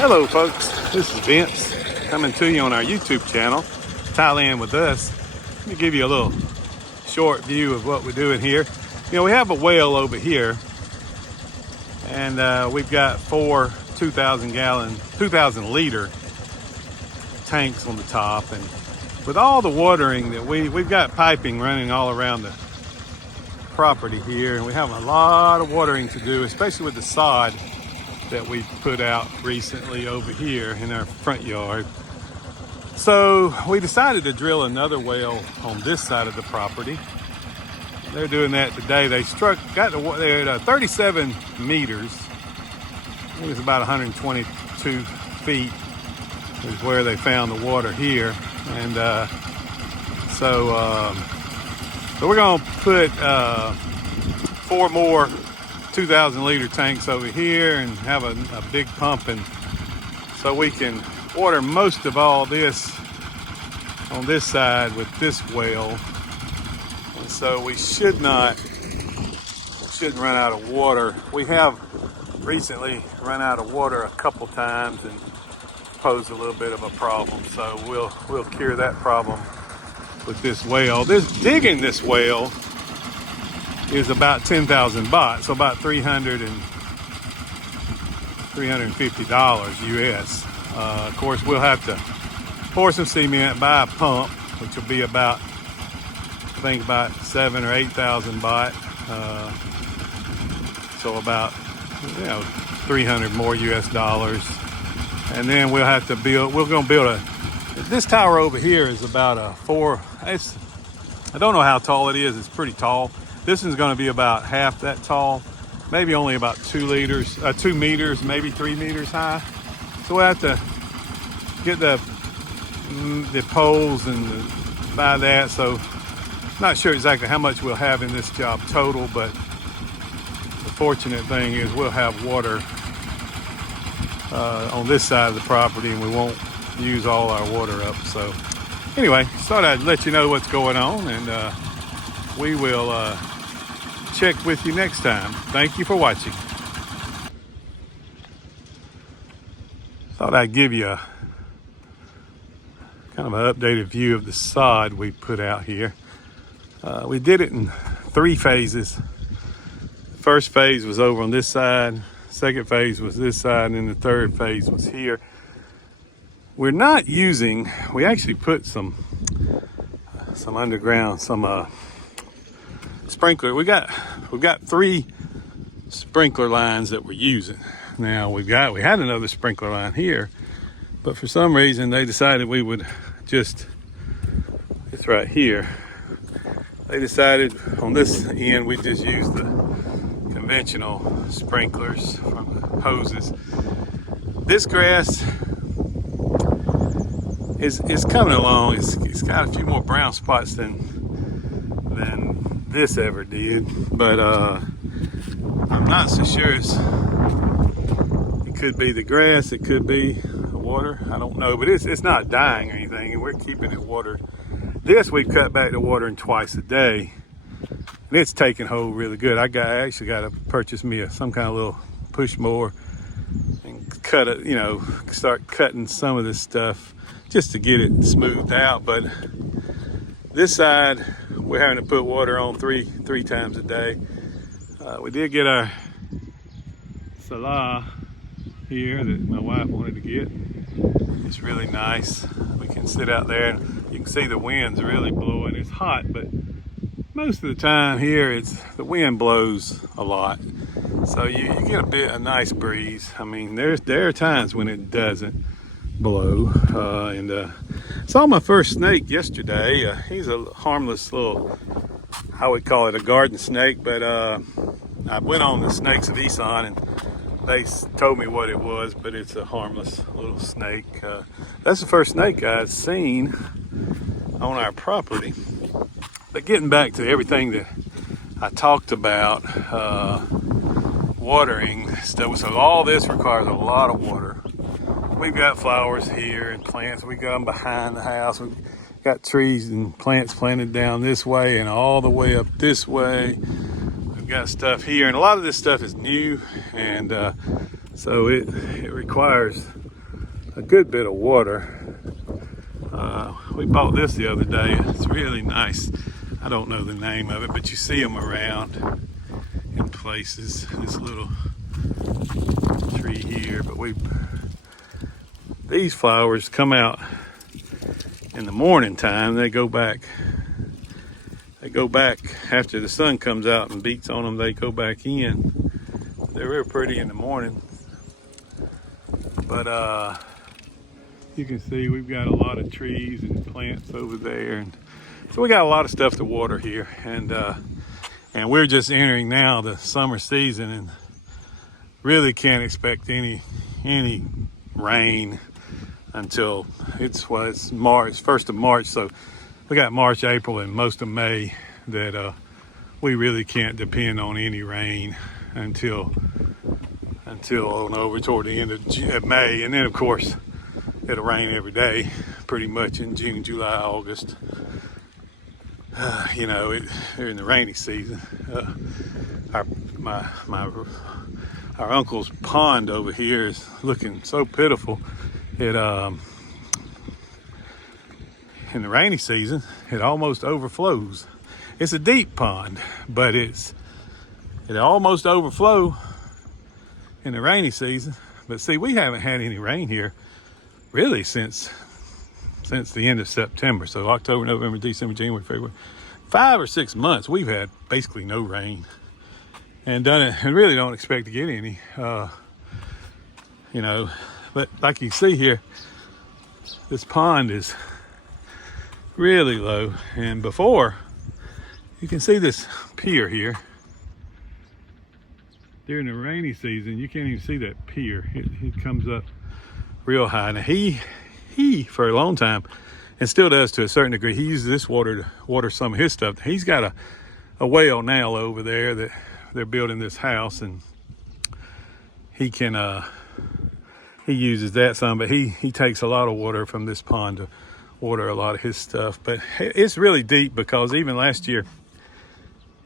Hello folks, this is Vince coming to you on our YouTube channel, Thailand with Us. Let me give you a little short view of what we're doing here. You know, we have a well over here and we've got four 2,000 liter tanks on the top, and with all the watering that we've got piping running all around the property here, and we have a lot of watering to do, especially with the sod that we put out recently over here in our front yard. So we decided to drill another well on this side of the property. They're doing that today. They they're at 37 meters. I think it's about 122 feet is where they found the water here. And so we're gonna put 4 more 2,000 liter tanks over here and have a big pumping so we can water most of all this on this side with this well. And so we shouldn't run out of water. We have recently run out of water a couple times and posed a little bit of a problem. So we'll cure that problem with this well. Digging this well is about 10,000 baht, so about $350 US. Of course, we'll have to pour some cement, buy a pump, which will be about, I think about 7,000 or 8,000 baht. So about, 300 more US dollars. And then we'll have to we're gonna build this tower over here is about I don't know how tall it is, it's pretty tall. This one's going to be about half that tall, maybe only about 2 meters, maybe 3 meters high. So we'll have to get the poles and buy that. So not sure exactly how much we'll have in this job total, but the fortunate thing is we'll have water on this side of the property, and we won't use all our water up. So anyway, thought I'd let you know what's going on, and we will check with you next time. Thank you for watching. Thought I'd give you a kind of an updated view of the sod we put out here. We did it in 3 phases. The first phase was over on this side, second phase was this side, and then the third phase was here. We actually put some underground, sprinkler. We've got 3 sprinkler lines that we're using. Now we had another sprinkler line here, but for some reason they decided we would it's right here. They decided on this end we just use the conventional sprinklers from the hoses. This grass is coming along. It's got a few more brown spots than this ever did, but I'm not so sure. It could be the grass, it could be the water, I don't know, but it's not dying or anything, and we're keeping it watered. This we've cut back to watering twice a day, and it's taking hold really good. I actually got to purchase me some kind of little push mower and cut it, start cutting some of this stuff just to get it smoothed out. But this side we're having to put water on three times a day. We did get our Salah here that my wife wanted to get. It's really nice. We can sit out there and you can see the wind's really blowing. It's hot, but most of the time here the wind blows a lot, so you get a nice breeze. I mean, there are times when it doesn't blow. And saw my first snake yesterday. He's a harmless little, I would call it a garden snake, but I went on the Snakes of Isan and they told me what it was, but it's a harmless little snake. That's the first snake I've seen on our property. But getting back to everything that I talked about, watering stuff, so all this requires a lot of water. We've got flowers here and plants. We got them behind the house. We've got trees and plants planted down this way and all the way up this way. We've got stuff here, and a lot of this stuff is new, and so it requires a good bit of water. We bought this the other day. It's really nice. I don't know the name of it, but you see them around in places. This little tree here, but these flowers come out in the morning time. They go back after the sun comes out and beats on them. They go back in. They're real pretty in the morning, but you can see we've got a lot of trees and plants over there, and so we got a lot of stuff to water here, and we're just entering now the summer season, and really can't expect any rain until it's March, 1st of March. So we got March, April, and most of May that we really can't depend on any rain until on over toward the end of May, and then of course it'll rain every day pretty much in June, July, August. You know, they're in the rainy season. Our uncle's pond over here is looking so pitiful. It in the rainy season, it almost overflows. It's a deep pond, but it almost overflow in the rainy season. But see, we haven't had any rain here really since the end of September. So October, November, December, January, February, 5 or 6 months we've had basically no rain, and really don't expect to get any. You know, but like you see here, this pond is really low, and before, you can see this pier here. During the rainy season, you can't even see that pier. It comes up real high. Now he for a long time, and still does to a certain degree, he uses this water to water some of his stuff. He's got a well now over there that they're building this house, and he uses that some, but he takes a lot of water from this pond to water a lot of his stuff. But it's really deep, because even last year,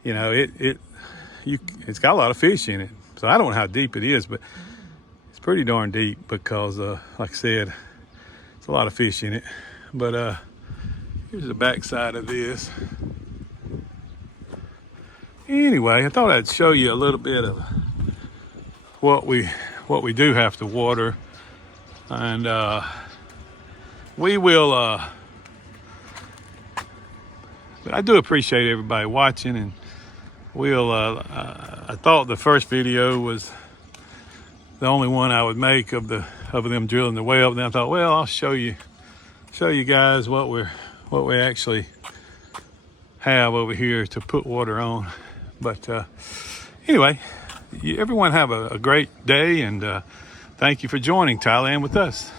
you know, it's got a lot of fish in it. So I don't know how deep it is, but it's pretty darn deep, because like I said, it's a lot of fish in it. But here's the backside of this. Anyway, I thought I'd show you a little bit of what we do have to water, and we will. But I do appreciate everybody watching, and we'll. I thought the first video was the only one I would make of them drilling the well. But then I thought, well, I'll show you guys what we actually have over here to put water on. But anyway, everyone have a great day, and thank you for joining Thailand with us.